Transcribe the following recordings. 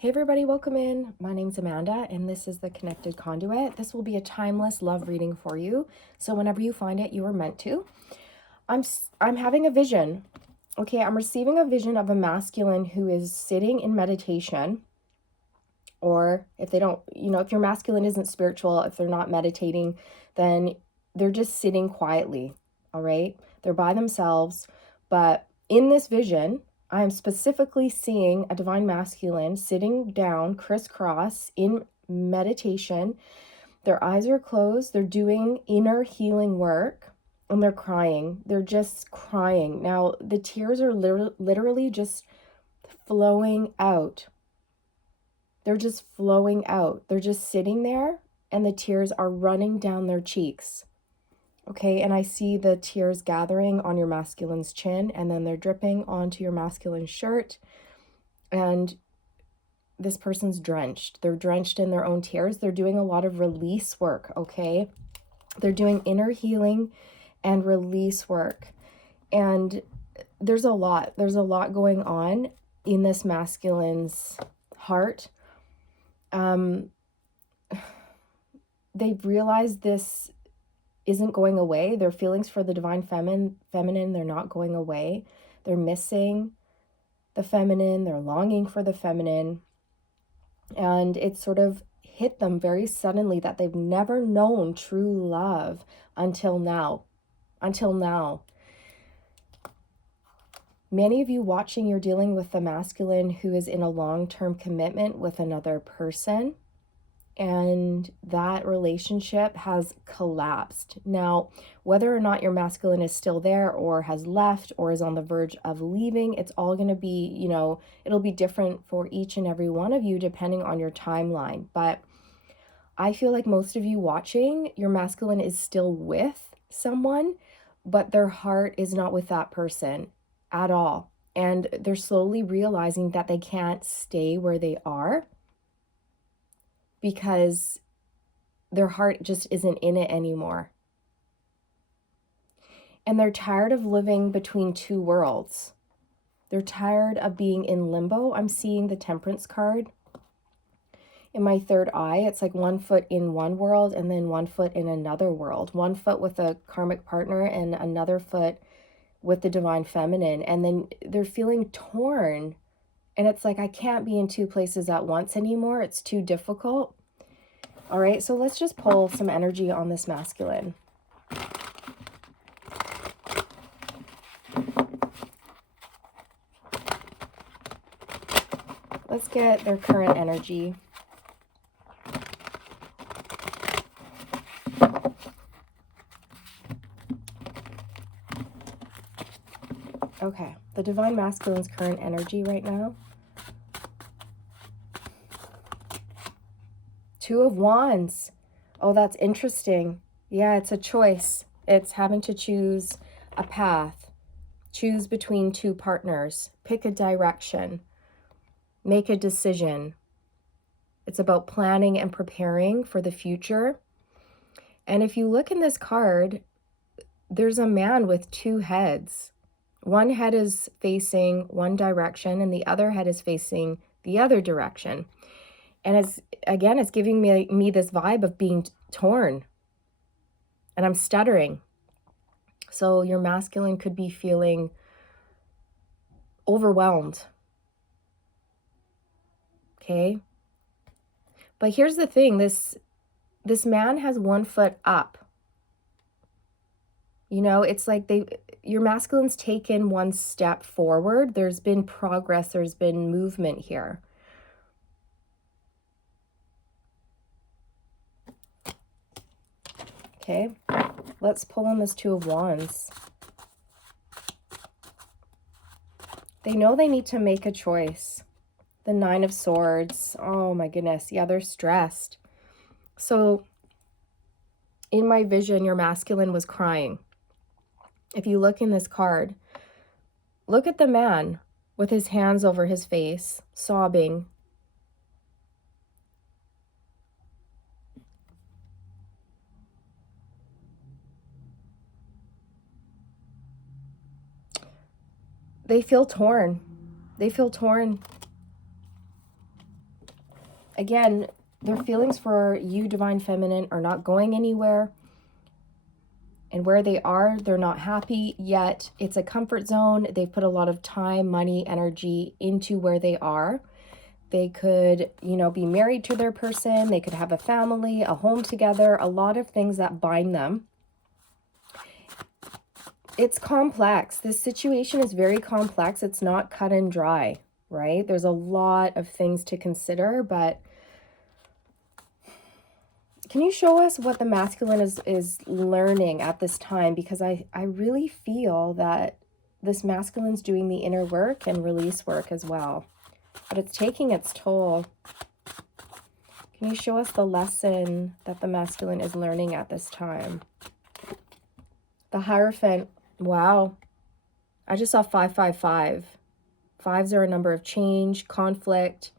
Hey everybody, welcome in. My name's Amanda and this is the Connected Conduit. This will be a timeless love reading for you. So whenever you find it, you are meant to. I'm having a vision. Okay, I'm receiving a vision of a masculine who is sitting in meditation, or if they don't, if your masculine isn't spiritual, if they're not meditating, then they're just sitting quietly. All right? They're by themselves, but in this vision, I am specifically seeing a divine masculine sitting down crisscross in meditation. Their eyes are closed. They're doing inner healing work and they're crying. They're just crying. Now, the tears are literally just flowing out. They're just flowing out. They're just sitting there and the tears are running down their cheeks. Okay, and I see the tears gathering on your masculine's chin and then they're dripping onto your masculine's shirt. And this person's drenched. They're drenched in their own tears. They're doing a lot of release work, okay? They're doing inner healing and release work. And there's a lot going on in this masculine's heart. They've realized this isn't going away. Their feelings for the divine feminine, they're not going away. They're missing the feminine. They're longing for the feminine. And it sort of hit them very suddenly that they've never known true love until now. Many of you watching, you're dealing with the masculine who is in a long-term commitment with another person. And that relationship has collapsed. Now, whether or not your masculine is still there or has left or is on the verge of leaving, it's all going to be, it'll be different for each and every one of you depending on your timeline. But I feel like most of you watching, your masculine is still with someone, but their heart is not with that person at all. And they're slowly realizing that they can't stay where they are, because their heart just isn't in it anymore. And they're tired of living between two worlds. They're tired of being in limbo. I'm seeing the Temperance card in my third eye. It's like 1 foot in one world and then 1 foot in another world. 1 foot with a karmic partner and another foot with the divine feminine. And then they're feeling torn. And it's like, I can't be in two places at once anymore. It's too difficult. All right, so let's just pull some energy on this masculine. Let's get their current energy. Okay, the divine masculine's current energy right now. 2 of Wands. Oh, that's interesting. Yeah, it's a choice. It's having to choose a path. Choose between two partners. Pick a direction. Make a decision. It's about planning and preparing for the future. And if you look in this card, there's a man with 2 heads. One head is facing one direction and the other head is facing the other direction. And it's giving me this vibe of being torn. And I'm stuttering. So your masculine could be feeling overwhelmed. Okay? But here's the thing, this man has 1 foot up. It's like your masculine's taken 1 step forward. There's been progress, there's been movement here. Okay, let's pull on this 2 of Wands. They know they need to make a choice. The 9 of Swords. Oh my goodness. Yeah, they're stressed. So in my vision, your masculine was crying. If you look in this card, look at the man with his hands over his face, sobbing. They feel torn. They feel torn. Again, their feelings for you, Divine Feminine, are not going anywhere. And where they are, they're not happy yet. It's a comfort zone. They've put a lot of time, money, energy into where they are. They could, be married to their person. They could have a family, a home together, a lot of things that bind them. It's complex. This situation is very complex. It's not cut and dry, right? There's a lot of things to consider, but can you show us what the masculine is learning at this time? Because I really feel that this masculine's doing the inner work and release work as well, but it's taking its toll. Can you show us the lesson that the masculine is learning at this time? The Hierophant. Wow. I just saw 555. Fives are a number of change, conflict.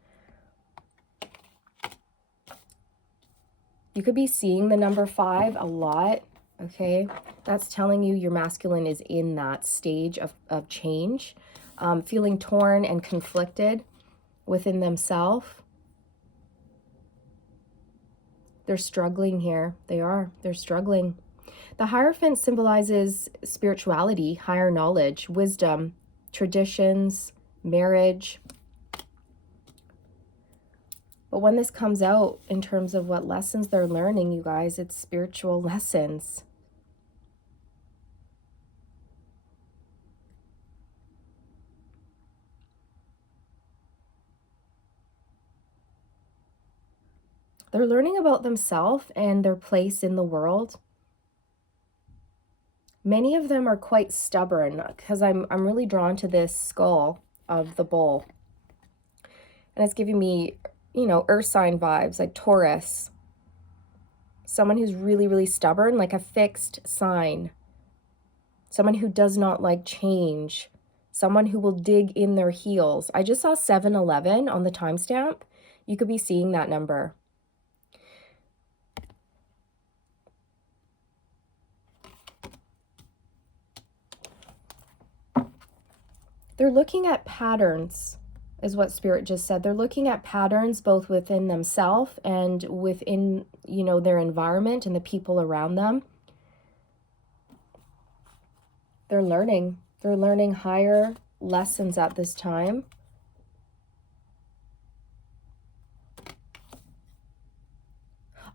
You could be seeing the number 5 a lot, okay? That's telling you your masculine is in that stage of change, feeling torn and conflicted within themselves. They're struggling here. They're struggling. The Hierophant symbolizes spirituality, higher knowledge, wisdom, traditions, marriage. But when this comes out in terms of what lessons they're learning, you guys, it's spiritual lessons. They're learning about themselves and their place in the world. Many of them are quite stubborn because I'm really drawn to this skull of the bull. And it's giving me, earth sign vibes, like Taurus. Someone who's really, really stubborn, like a fixed sign. Someone who does not like change. Someone who will dig in their heels. I just saw 7-11 on the timestamp. You could be seeing that number. They're looking at patterns, is what Spirit just said. They're looking at patterns both within themselves and within, their environment and the people around them. They're learning. They're learning higher lessons at this time.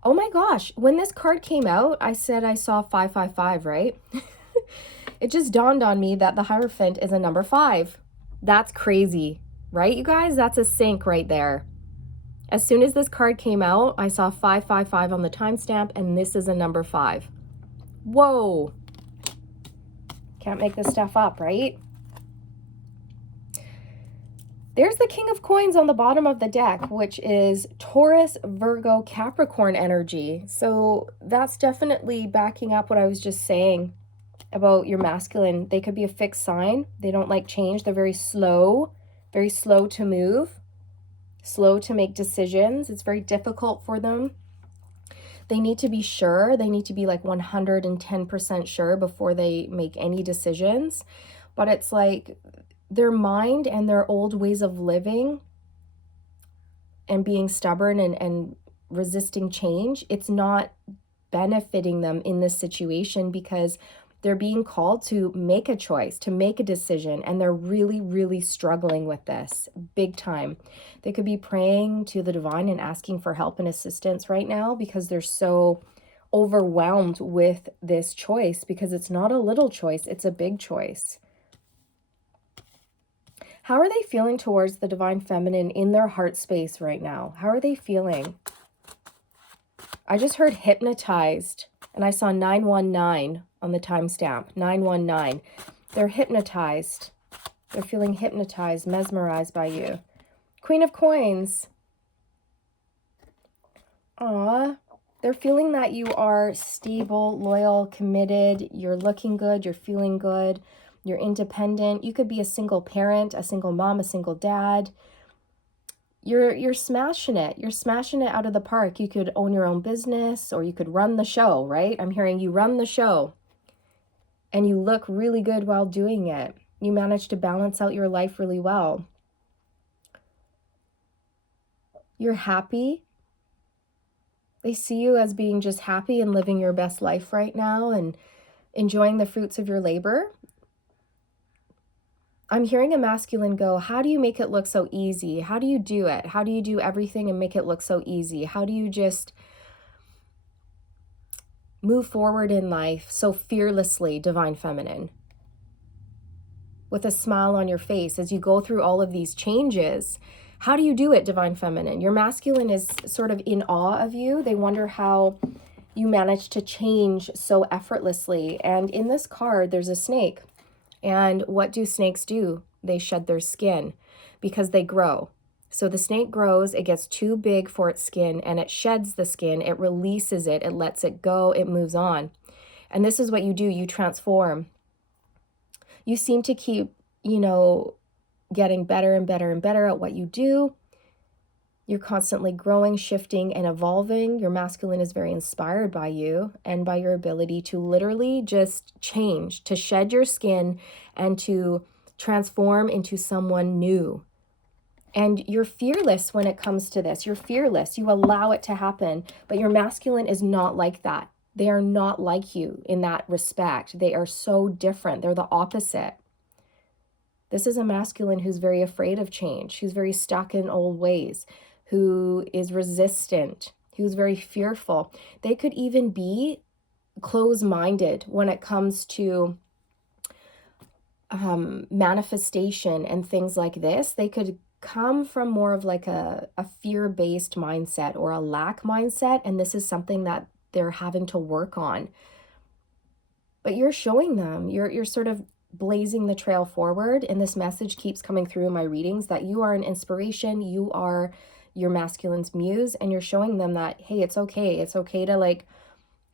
Oh my gosh, when this card came out, I said I saw 555, right? It just dawned on me that the Hierophant is a number 5. That's crazy, right, you guys? That's a sync right there. As soon as this card came out, I saw 555 on the timestamp, and this is a number 5. Whoa. Can't make this stuff up, right? There's the King of Coins on the bottom of the deck, which is Taurus, Virgo, Capricorn energy. So that's definitely backing up what I was just saying about your masculine. They could be a fixed sign. They don't like change. They're very slow to move, slow to make decisions. It's very difficult for them. They need to be sure. They need to be like 110% sure before they make any decisions. But it's like their mind and their old ways of living and being stubborn and resisting change, it's not benefiting them in this situation because they're being called to make a choice, to make a decision, and they're really, really struggling with this big time. They could be praying to the divine and asking for help and assistance right now because they're so overwhelmed with this choice, because it's not a little choice, it's a big choice. How are they feeling towards the divine feminine in their heart space right now? How are they feeling? I just heard hypnotized, and I saw 919 on the timestamp. 919. They're hypnotized. They're feeling hypnotized, mesmerized by you. Queen of Coins. Aw. They're feeling that you are stable, loyal, committed. You're looking good. You're feeling good. You're independent. You could be a single parent, a single mom, a single dad. You're smashing it. You're smashing it out of the park. You could own your own business, or you could run the show, right? I'm hearing you run the show. And you look really good while doing it. You manage to balance out your life really well. You're happy. They see you as being just happy and living your best life right now and enjoying the fruits of your labor. I'm hearing a masculine go, how do you make it look so easy? How do you do it? How do you do everything and make it look so easy? How do you just move forward in life so fearlessly, divine feminine? With a smile on your face as you go through all of these changes. How do you do it, divine feminine? Your masculine is sort of in awe of you. They wonder how you manage to change so effortlessly. And in this card, there's a snake. And what do snakes do? They shed their skin because they grow. So the snake grows, it gets too big for its skin, and it sheds the skin, it releases it, it lets it go, it moves on. And this is what you do, you transform. You seem to keep, getting better and better and better at what you do. You're constantly growing, shifting, and evolving. Your masculine is very inspired by you and by your ability to literally just change, to shed your skin and to transform into someone new. And you're fearless when it comes to this. You're fearless. You allow it to happen. But your masculine is not like that. They are not like you in that respect. They are so different. They're the opposite. This is a masculine who's very afraid of change, who's very stuck in old ways, who is resistant, who's very fearful. They could even be close-minded when it comes to manifestation and things like this. They could come from more of like a fear-based mindset or a lack mindset, and this is something that they're having to work on. But you're showing them, you're sort of blazing the trail forward, and this message keeps coming through in my readings that you are an inspiration, you are your masculine's muse, and you're showing them that, hey, it's okay to like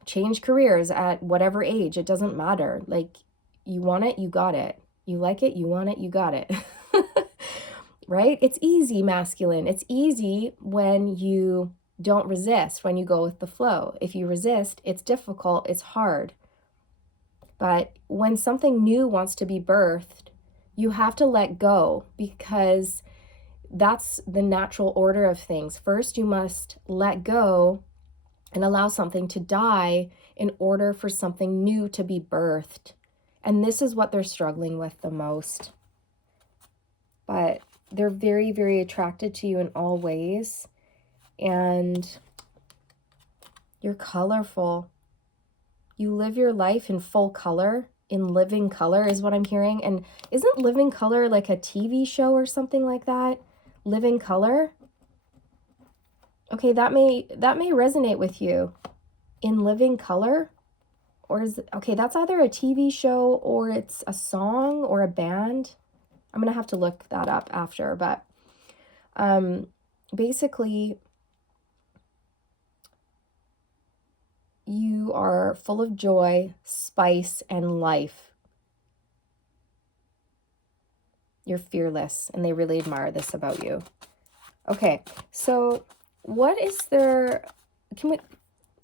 change careers at whatever age. It doesn't matter. Like, you want it, you got it. You like it, you want it, you got it. Right? It's easy, masculine. It's easy when you don't resist, when you go with the flow. If you resist, it's difficult, it's hard. But when something new wants to be birthed, you have to let go, because that's the natural order of things. First, you must let go and allow something to die in order for something new to be birthed. And this is what they're struggling with the most. But they're very, very attracted to you in all ways. And you're colorful. You live your life in full color, in living color is what I'm hearing. And isn't Living Color like a TV show or something like that? Living Color? Okay, that may resonate with you. In Living Color? Or is it, okay, that's either a TV show or it's a song or a band. I'm going to have to look that up after, but basically you are full of joy, spice, and life. You're fearless, and they really admire this about you. Okay, so what is there?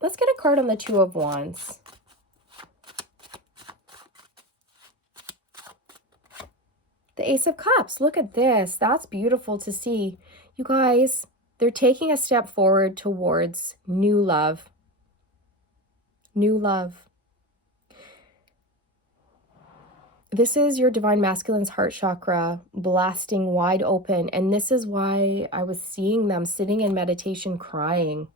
Let's get a card on the Two of Wands. The Ace of Cups, look at this. That's beautiful to see. You guys, they're taking a step forward towards new love. New love. This is your divine masculine's heart chakra blasting wide open. And this is why I was seeing them sitting in meditation crying,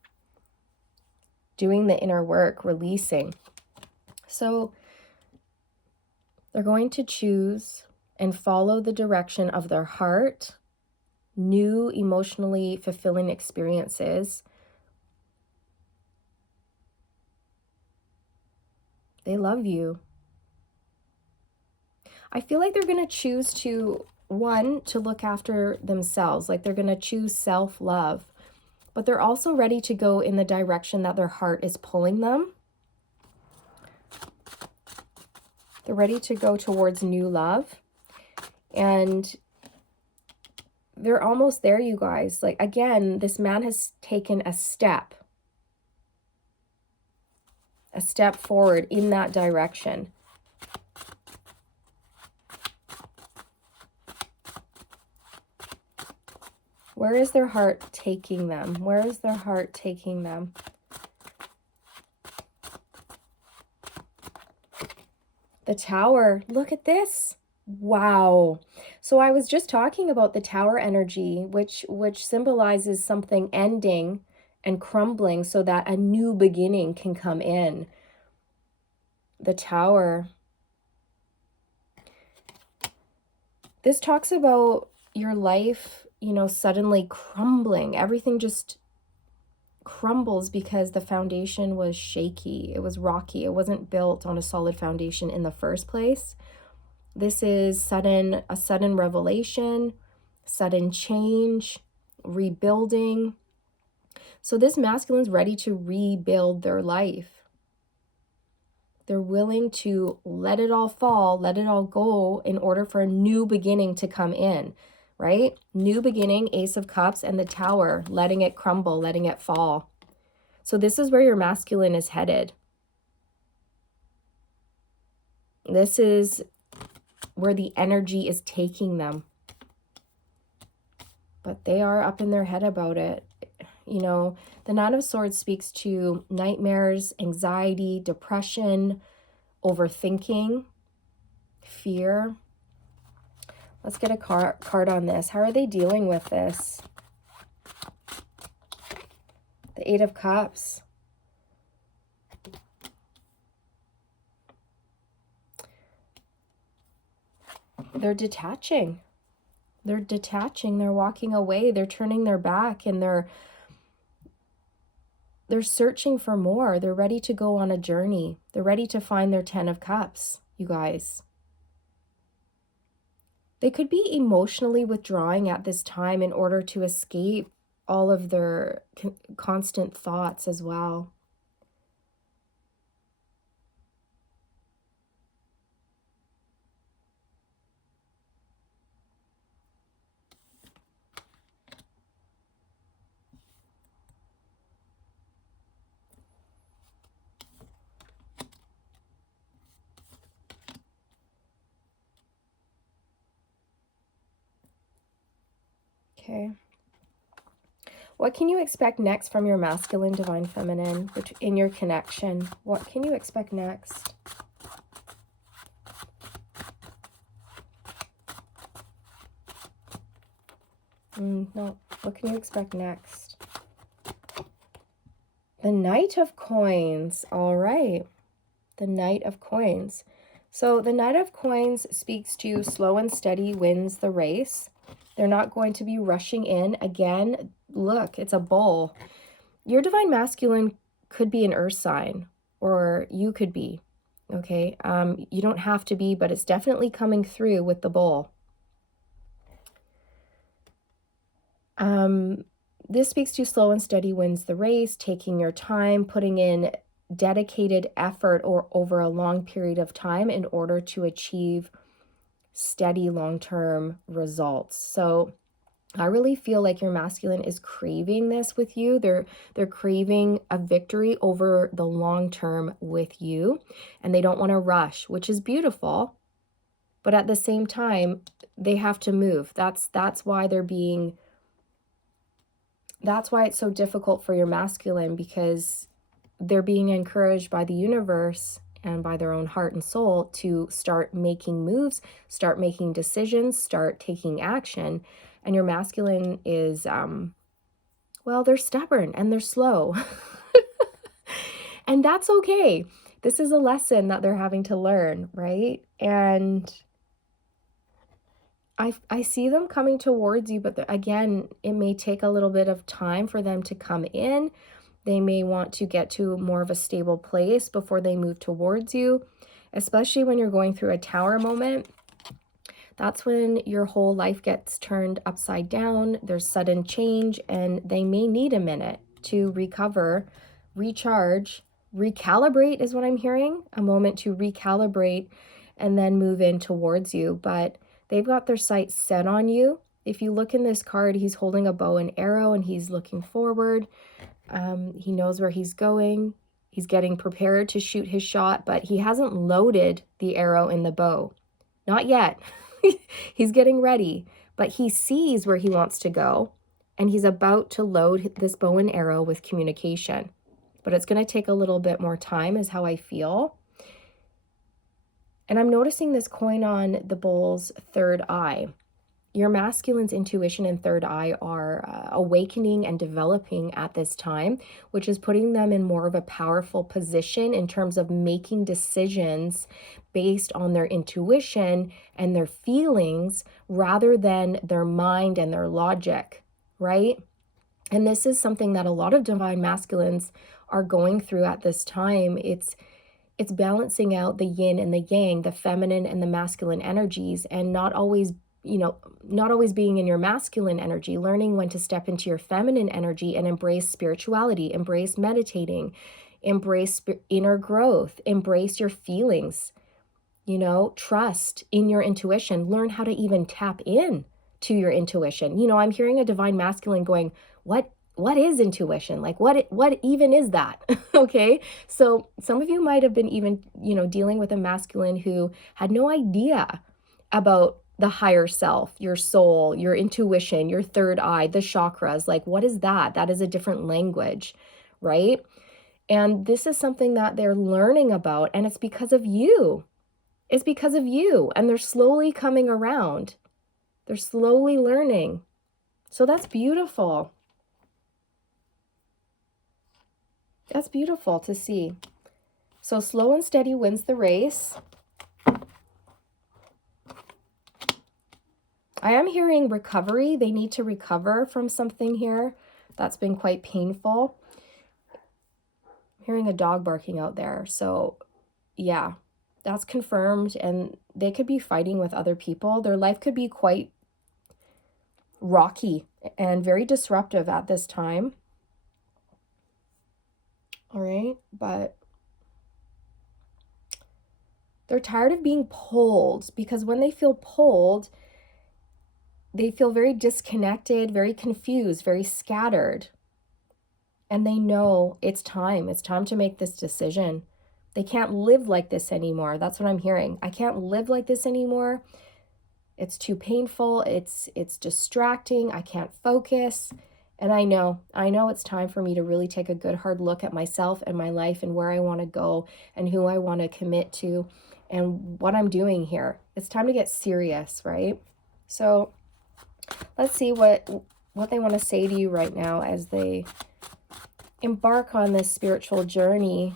doing the inner work, releasing. So they're going to choose and follow the direction of their heart, new emotionally fulfilling experiences. They love you. I feel like they're going to choose to look after themselves, like they're going to choose self-love, but they're also ready to go in the direction that their heart is pulling them. They're ready to go towards new love. And they're almost there, you guys. Like, again, this man has taken a step forward in that direction. Where is their heart taking them? Where is their heart taking them? The Tower. Look at this. Wow. So I was just talking about the Tower energy, which symbolizes something ending and crumbling so that a new beginning can come in. The Tower. This talks about your life, you know, suddenly crumbling. Everything just crumbles because the foundation was shaky. It was rocky. It wasn't built on a solid foundation in the first place. This is a sudden revelation, sudden change, rebuilding. So this masculine's ready to rebuild their life. They're willing to let it all fall, let it all go in order for a new beginning to come in, right? New beginning, Ace of Cups, and the Tower, letting it crumble, letting it fall. So this is where your masculine is headed. This is where the energy is taking them. But they are up in their head about it. You know, the Nine of Swords speaks to nightmares, anxiety, depression, overthinking, fear. Let's get a card on this. How are they dealing with this? The Eight of Cups. They're detaching. They're detaching. They're walking away. They're turning their back, and they're searching for more. They're ready to go on a journey. They're ready to find their 10 of Cups, you guys. They could be emotionally withdrawing at this time in order to escape all of their constant thoughts as well. Okay. What can you expect next from your masculine, divine, feminine in your connection? What can you expect next? No. What can you expect next? The Knight of Coins. All right. The Knight of Coins. So the Knight of Coins speaks to slow and steady wins the race. They're not going to be rushing in. Again, look, it's a bull. Your divine masculine could be an earth sign, or you could be, okay? You don't have to be, but it's definitely coming through with the bull. This speaks to slow and steady wins the race, taking your time, putting in dedicated effort or over a long period of time in order to achieve steady long-term results. So I really feel like your masculine is craving this with you. They're craving a victory over the long term with you, and they don't want to rush, which is beautiful. But at the same time, they have to move. That's why that's why it's so difficult for your masculine, because they're being encouraged by the universe and by their own heart and soul to start making moves, start making decisions, start taking action. And your masculine is, well, they're stubborn and they're slow. And that's okay. This is a lesson that they're having to learn, right? And I see them coming towards you, but again, it may take a little bit of time for them to come in. They may want to get to more of a stable place before they move towards you, especially when you're going through a Tower moment. That's when your whole life gets turned upside down. There's sudden change, and they may need a minute to recover, recharge, recalibrate is what I'm hearing. A moment to recalibrate and then move in towards you. But they've got their sights set on you. If you look in this card, he's holding a bow and arrow and he's looking forward. He knows where he's going. He's getting prepared to shoot his shot, but he hasn't loaded the arrow in the bow. Not yet. He's getting ready, but he sees where he wants to go, and he's about to load this bow and arrow with communication. But it's going to take a little bit more time is how I feel. And I'm noticing this coin on the bull's third eye. Your masculine's intuition and third eye are awakening and developing at this time, which is putting them in more of a powerful position in terms of making decisions based on their intuition and their feelings rather than their mind and their logic, right? And this is something that a lot of divine masculines are going through at this time. It's balancing out the yin and the yang, the feminine and the masculine energies, and not always being in your masculine energy, learning when to step into your feminine energy and embrace spirituality, embrace meditating, embrace inner growth, embrace your feelings, trust in your intuition, learn how to even tap in to your intuition. I'm hearing a divine masculine going, what is intuition? Like, what even is that? Okay. So some of you might have been even, dealing with a masculine who had no idea about the higher self, your soul, your intuition, your third eye, the chakras. Like, what is that? That is a different language, right? And this is something that they're learning about, and it's because of you. It's because of you. And they're slowly coming around. They're slowly learning. So that's beautiful. That's beautiful to see. So slow and steady wins the race. I am hearing recovery. They need to recover from something here that's been quite painful. I'm hearing a dog barking out there. So yeah, that's confirmed. And they could be fighting with other people. Their life could be quite rocky and very disruptive at this time. All right, but they're tired of being pulled, because when they feel pulled, they feel very disconnected, very confused, very scattered. And they know it's time. It's time to make this decision. They can't live like this anymore. That's what I'm hearing. I can't live like this anymore. It's too painful. It's distracting. I can't focus. And I know it's time for me to really take a good hard look at myself and my life and where I want to go and who I want to commit to and what I'm doing here. It's time to get serious, right? So let's see what they want to say to you right now as they embark on this spiritual journey.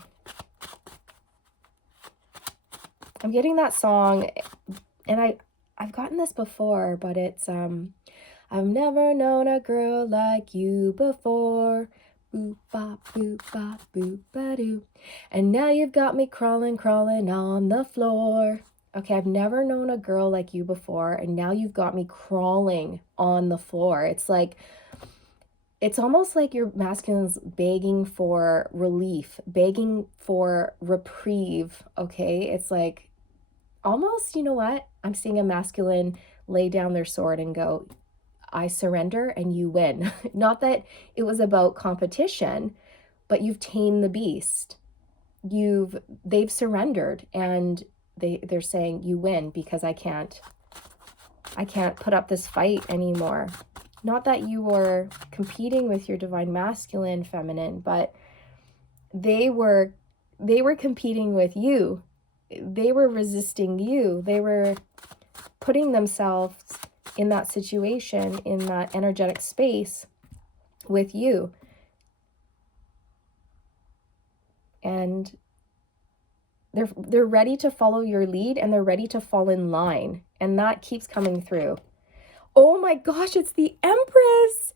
I'm getting that song, and I've gotten this before, but it's I've never known a girl like you before. Boop bop boop bop boop ba doo. And now you've got me crawling on the floor. Okay, I've never known a girl like you before, and now you've got me crawling on the floor. It's almost like your masculine's begging for relief, begging for reprieve, okay? It's like almost, you know what? I'm seeing a masculine lay down their sword and go, I surrender and you win. Not that it was about competition, but you've tamed the beast. They've surrendered, and they're saying you win because I can't put up this fight anymore. Not that you were competing with your divine masculine, feminine, but they were competing with you. They were resisting you. They were putting themselves in that situation, in that energetic space with you. And they're ready to follow your lead, and they're ready to fall in line. And that keeps coming through. Oh my gosh, it's the Empress.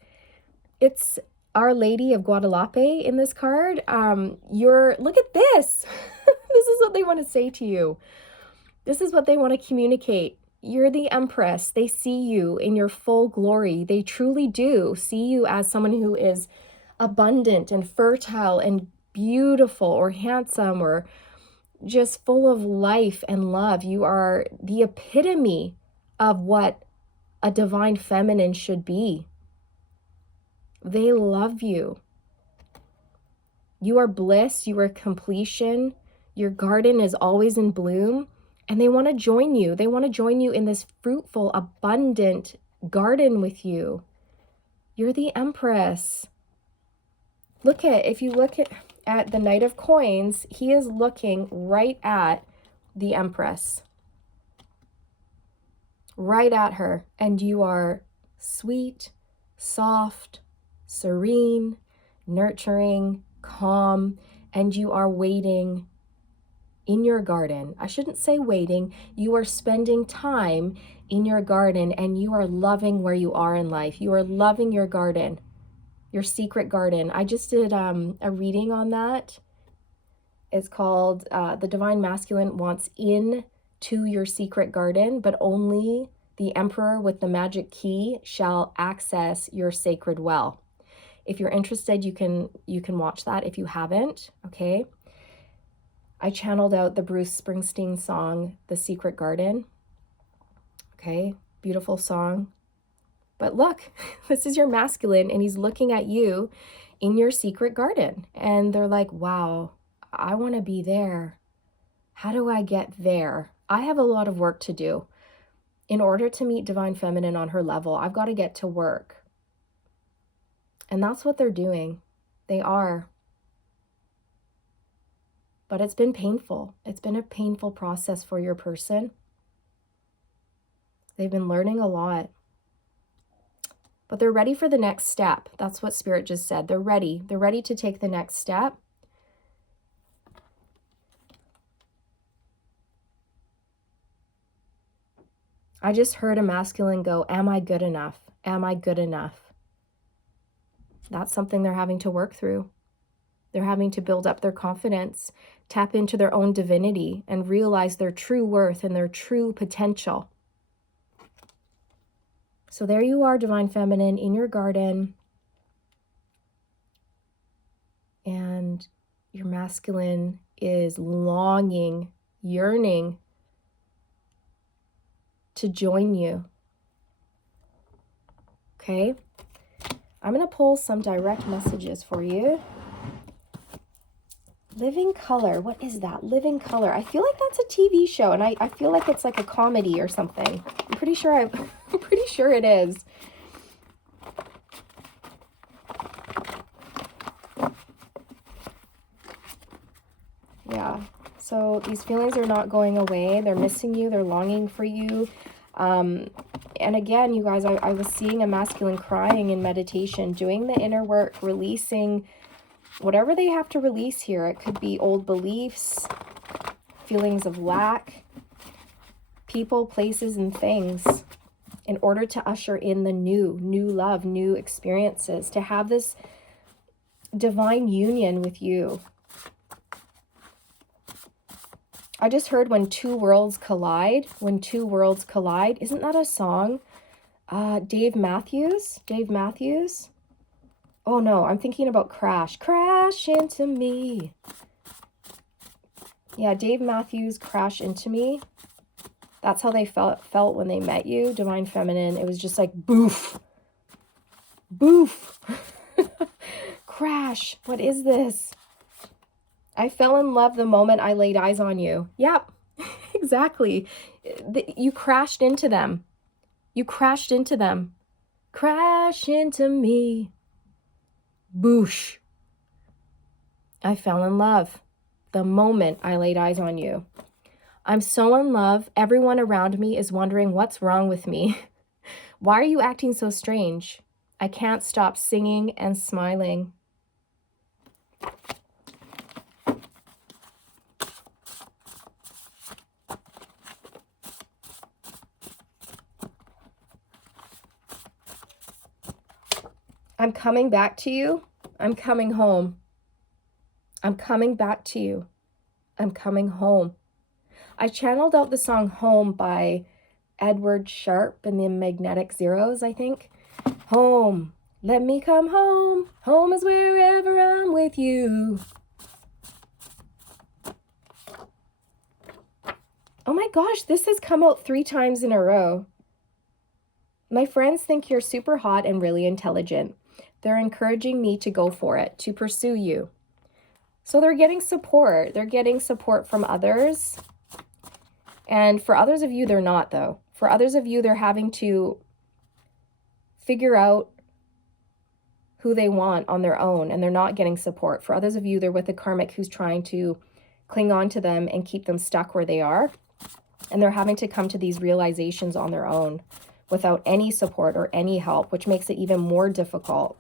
It's Our Lady of Guadalupe in this card. Look at this. This is what they want to say to you. This is what they want to communicate. You're the Empress. They see you in your full glory. They truly do see you as someone who is abundant and fertile and beautiful or handsome or just full of life and love. You are the epitome of what a divine feminine should be. They love you. You are bliss. You are completion. Your garden is always in bloom. And they want to join you. They want to join you in this fruitful, abundant garden with you. You're the Empress. If you look at the Knight of Coins, he is looking right at the Empress. right at her. And you are sweet, soft, serene, nurturing, calm, and you are waiting in your garden. I shouldn't say waiting. You are spending time in your garden, and you are loving where you are in life. You are loving your garden, your secret garden. I just did a reading on that. It's called The Divine Masculine Wants In to Your Secret Garden, but only the Emperor with the magic key shall access your sacred well. If you're interested, you can watch that if you haven't, okay? I channeled out the Bruce Springsteen song, The Secret Garden. Okay, beautiful song. But look, this is your masculine, and he's looking at you in your secret garden. And they're like, wow, I want to be there. How do I get there? I have a lot of work to do. In order to meet Divine Feminine on her level, I've got to get to work. And that's what they're doing. They are. But it's been painful. It's been a painful process for your person. They've been learning a lot. But they're ready for the next step. That's what Spirit just said. They're ready. They're ready to take the next step. I just heard a masculine go, am I good enough? Am I good enough? That's something they're having to work through. They're having to build up their confidence, tap into their own divinity, and realize their true worth and their true potential. So there you are, Divine Feminine, in your garden. And your masculine is longing, yearning to join you. Okay? I'm going to pull some direct messages for you. Living Color. What is that? Living Color. I feel like that's a TV show, and I feel like it's like a comedy or something. I'm pretty sure it is. Yeah. So these feelings are not going away. They're missing you. They're longing for you. And again, you guys, I was seeing a masculine crying in meditation, doing the inner work, releasing whatever they have to release here. It could be old beliefs, feelings of lack, people, places, and things, in order to usher in the new love, new experiences, to have this divine union with you. I just heard when two worlds collide, Isn't that a song? Dave Matthews? Oh no, I'm thinking about Crash Into Me. Yeah, Dave Matthews, Crash Into Me. That's how they felt when they met you, Divine Feminine. It was just like boof. Crash. What is this? I fell in love the moment I laid eyes on you. Yep, exactly. You crashed into them. Crash into me. Boosh. I fell in love the moment I laid eyes on you. I'm so in love. Everyone around me is wondering what's wrong with me. Why are you acting so strange? I can't stop singing and smiling. I'm coming back to you. I'm coming home. I'm coming back to you. I'm coming home. I channeled out the song Home by Edward Sharpe and the Magnetic Zeros, I think. Home. Let me come home. Home is wherever I'm with you. Oh my gosh, this has come out 3 times in a row. My friends think you're super hot and really intelligent. They're encouraging me to go for it, to pursue you. So they're getting support. They're getting support from others. And for others of you, they're not, though. For others of you, they're having to figure out who they want on their own, and they're not getting support. For others of you, they're with a karmic who's trying to cling on to them and keep them stuck where they are. And they're having to come to these realizations on their own without any support or any help, which makes it even more difficult.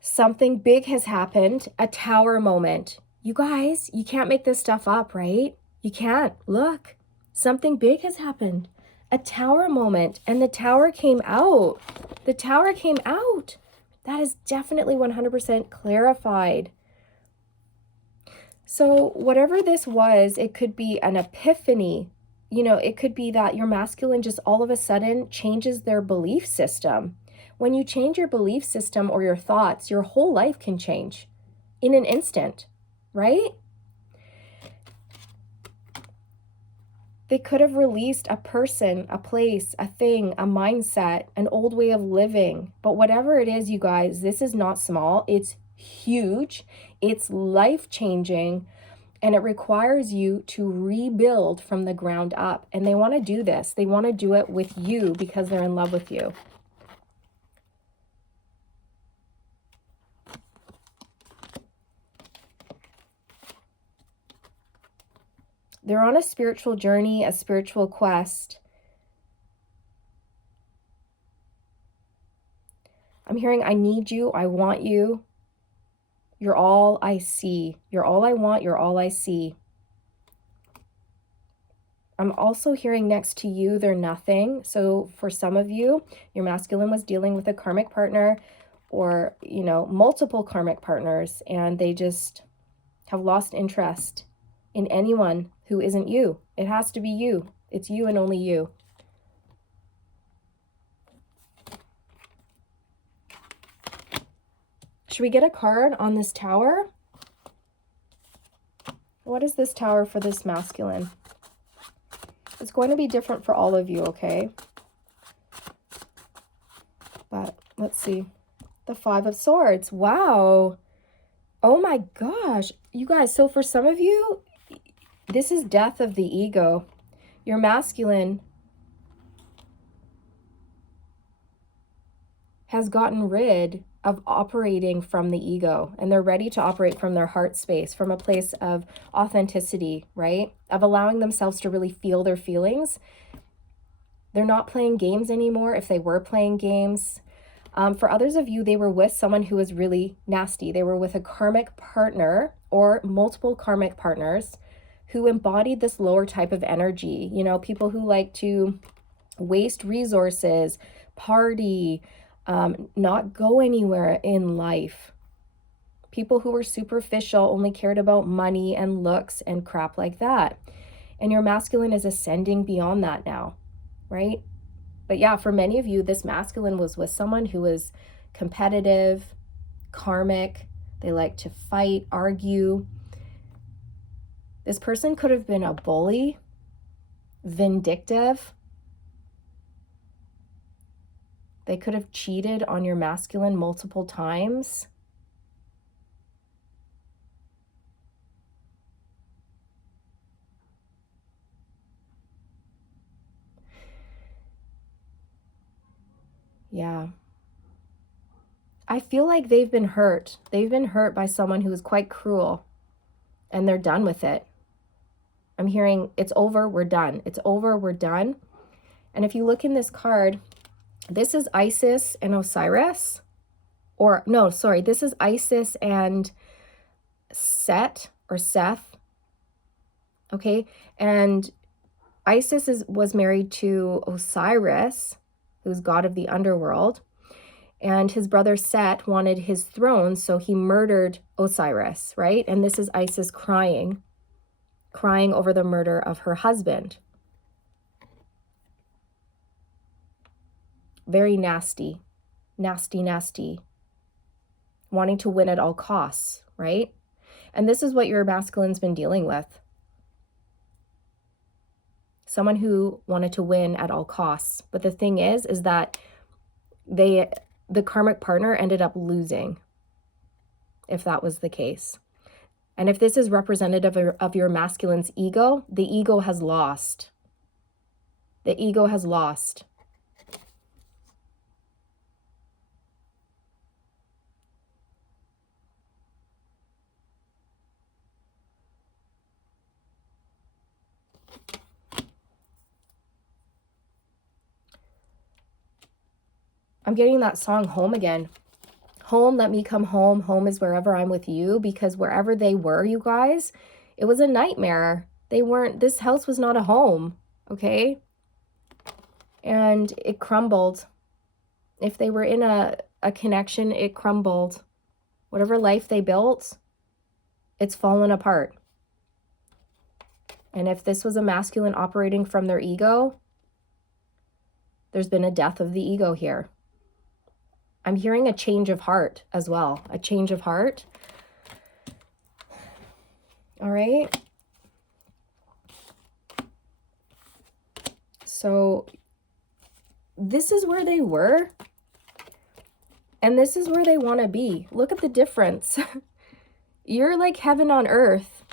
Something big has happened, a tower moment. You guys, you can't make this stuff up, right? You can't. Look, something big has happened. A tower moment, and the tower came out. The tower came out. That is definitely 100% clarified. So whatever this was, it could be an epiphany. You know, it could be that your masculine just all of a sudden changes their belief system. When you change your belief system or your thoughts, your whole life can change in an instant, right? They could have released a person, a place, a thing, a mindset, an old way of living. But whatever it is, you guys, this is not small. It's huge. It's life-changing. And it requires you to rebuild from the ground up. And they want to do this. They want to do it with you because they're in love with you. They're on a spiritual journey, a spiritual quest. I'm hearing, I need you, I want you. You're all I see. You're all I want, you're all I see. I'm also hearing next to you, they're nothing. So for some of you, your masculine was dealing with a karmic partner or, you know, multiple karmic partners, and they just have lost interest in anyone who isn't you. It has to be you. It's you and only you. Should we get a card on this tower? What is this tower for this masculine? It's going to be different for all of you, okay? But let's see. The Five of Swords. Wow. Oh my gosh. You guys, so for some of you, this is death of the ego. Your masculine has gotten rid of operating from the ego, and they're ready to operate from their heart space, from a place of authenticity, right? Of allowing themselves to really feel their feelings. They're not playing games anymore. If they were playing games, for others of you, they were with someone who was really nasty. They were with a karmic partner or multiple karmic partners who embodied this lower type of energy. You know, people who like to waste resources, party, not go anywhere in life. People who were superficial, only cared about money and looks and crap like that. And your masculine is ascending beyond that now, right? But yeah, for many of you, this masculine was with someone who was competitive, karmic. They like to fight, argue. This person could have been a bully, vindictive. They could have cheated on your masculine multiple times. Yeah. I feel like they've been hurt. They've been hurt by someone who is quite cruel, and they're done with it. I'm hearing, it's over, we're done. It's over, we're done. And if you look in this card, this is Isis and Osiris. Or, no, sorry, this is Isis and Set or Seth. Okay, and Isis was married to Osiris, who's god of the underworld. And his brother Set wanted his throne, so he murdered Osiris, right? And this is Isis crying over the murder of her husband. Very nasty, nasty, nasty. Wanting to win at all costs, right? And this is what your masculine's been dealing with. Someone who wanted to win at all costs. But the thing is that the karmic partner ended up losing, if that was the case. And if this is representative of your masculine's ego, the ego has lost. The ego has lost. I'm getting that song Home again. Home, let me come home. Home is wherever I'm with you, because wherever they were, you guys, it was a nightmare. They weren't, this house was not a home, okay? And it crumbled. If they were in a connection, it crumbled. Whatever life they built, it's fallen apart. And if this was a masculine operating from their ego, there's been a death of the ego here. I'm hearing a change of heart as well. A change of heart. All right. So this is where they were. And this is where they want to be. Look at the difference. You're like heaven on earth.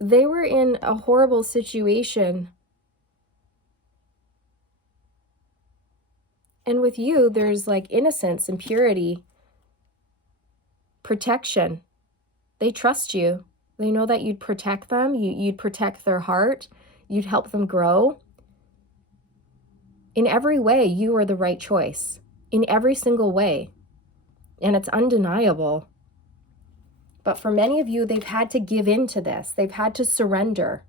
They were in a horrible situation. And with you, there's like innocence and purity, protection. They trust you. They know that you'd protect them. You'd protect their heart. You'd help them grow. In every way, you are the right choice. In every single way. And it's undeniable. But for many of you, they've had to give in to this. They've had to surrender.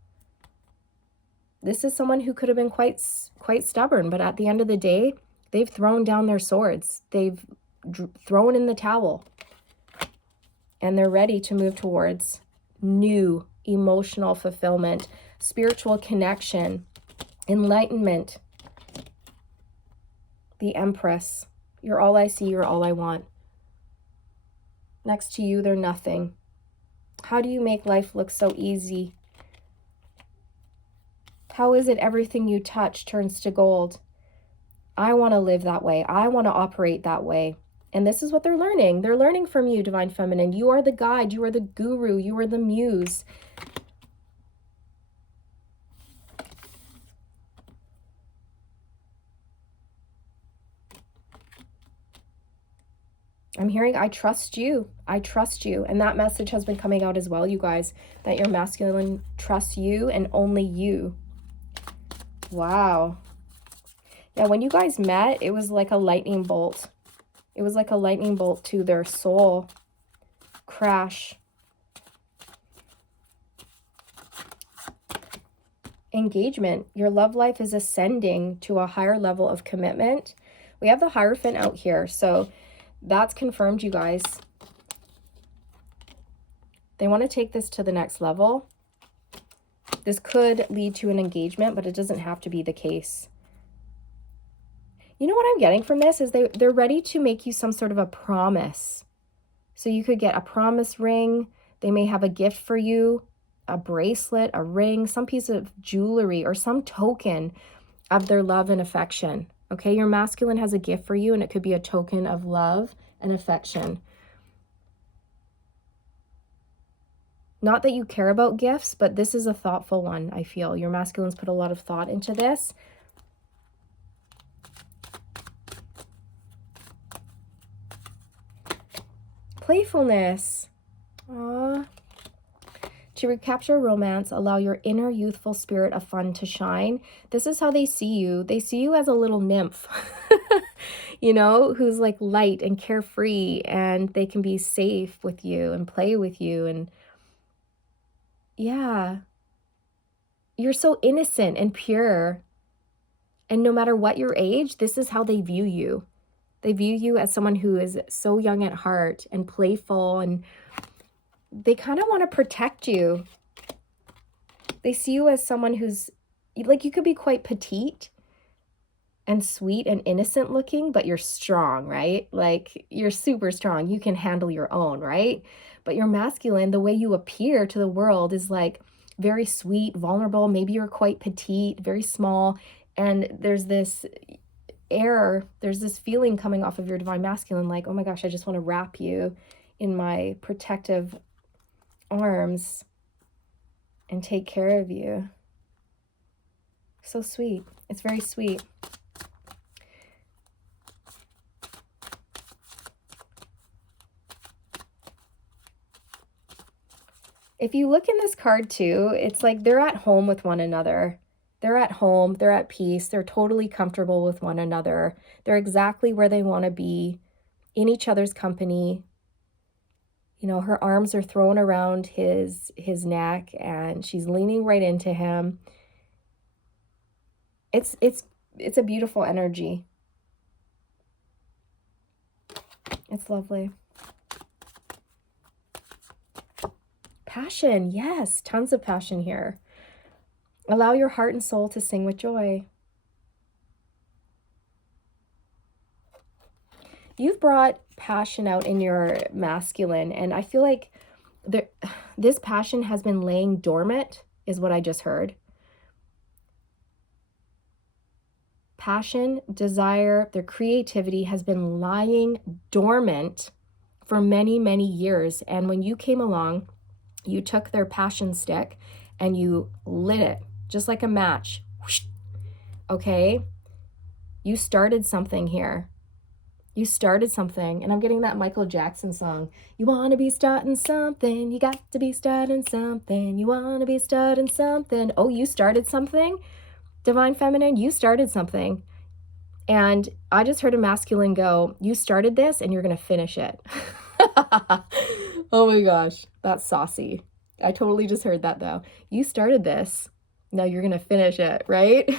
This is someone who could have been quite stubborn, but at the end of the day, they've thrown down their swords. They've thrown in the towel. And they're ready to move towards new emotional fulfillment, spiritual connection, enlightenment. The Empress. You're all I see, you're all I want. Next to you, they're nothing. How do you make life look so easy? How is it everything you touch turns to gold? I want to live that way. I want to operate that way. And this is what they're learning. They're learning from you, Divine Feminine. You are the guide. You are the guru. You are the muse. I'm hearing, I trust you. I trust you. And that message has been coming out as well, you guys, that your masculine trusts you and only you. Wow. Yeah, when you guys met, it was like a lightning bolt. It was like a lightning bolt to their soul. Crash. Engagement. Your love life is ascending to a higher level of commitment. We have the Hierophant out here, so that's confirmed, you guys. They want to take this to the next level. This could lead to an engagement, but it doesn't have to be the case. You know what I'm getting from this is they're ready to make you some sort of a promise. So you could get a promise ring. They may have a gift for you, a bracelet, a ring, some piece of jewelry, or some token of their love and affection. Okay, your masculine has a gift for you, and it could be a token of love and affection. Not that you care about gifts, but this is a thoughtful one, I feel. Your masculines put a lot of thought into this. Playfulness. Aww. To recapture romance, allow your inner youthful spirit of fun to shine. This is how they see you. They see you as a little nymph, you know, who's like light and carefree, and they can be safe with you and play with you. And yeah, you're so innocent and pure. And no matter what your age, this is how they view you. They view you as someone who is so young at heart and playful, and they kind of want to protect you. They see you as someone who's, like, you could be quite petite and sweet and innocent looking, but you're strong, right? Like, you're super strong. You can handle your own, right? But your masculine, the way you appear to the world is like very sweet, vulnerable. Maybe you're quite petite, very small. And there's this air, there's this feeling coming off of your divine masculine, like, oh my gosh, I just want to wrap you in my protective arms and take care of you. So sweet. It's very sweet. If you look in this card too, it's like they're at home with one another. They're at home, they're at peace, they're totally comfortable with one another. They're exactly where they want to be, in each other's company. You know, her arms are thrown around his neck and she's leaning right into him. It's a beautiful energy. It's lovely. Passion, yes, tons of passion here. Allow your heart and soul to sing with joy. You've brought passion out in your masculine, and I feel like this passion has been laying dormant, is what I just heard. Passion, desire, their creativity has been lying dormant for many, many years. And when you came along, you took their passion stick and you lit it just like a match. Okay? You started something here. You started something. And I'm getting that Michael Jackson song. You want to be starting something. You got to be starting something. You want to be starting something. Oh, you started something? Divine Feminine, you started something. And I just heard a masculine go, you started this and you're going to finish it. Oh my gosh, that's saucy. I totally just heard that though. You started this. Now you're going to finish it, right?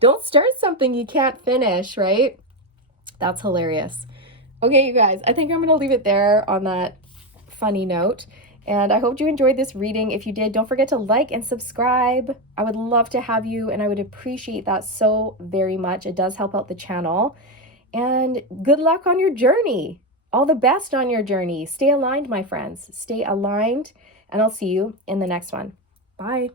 Don't start something you can't finish, right? That's hilarious. Okay, you guys, I think I'm going to leave it there on that funny note. And I hope you enjoyed this reading. If you did, don't forget to like and subscribe. I would love to have you, and I would appreciate that so very much. It does help out the channel. And good luck on your journey. All the best on your journey. Stay aligned, my friends. Stay aligned, and I'll see you in the next one. Bye.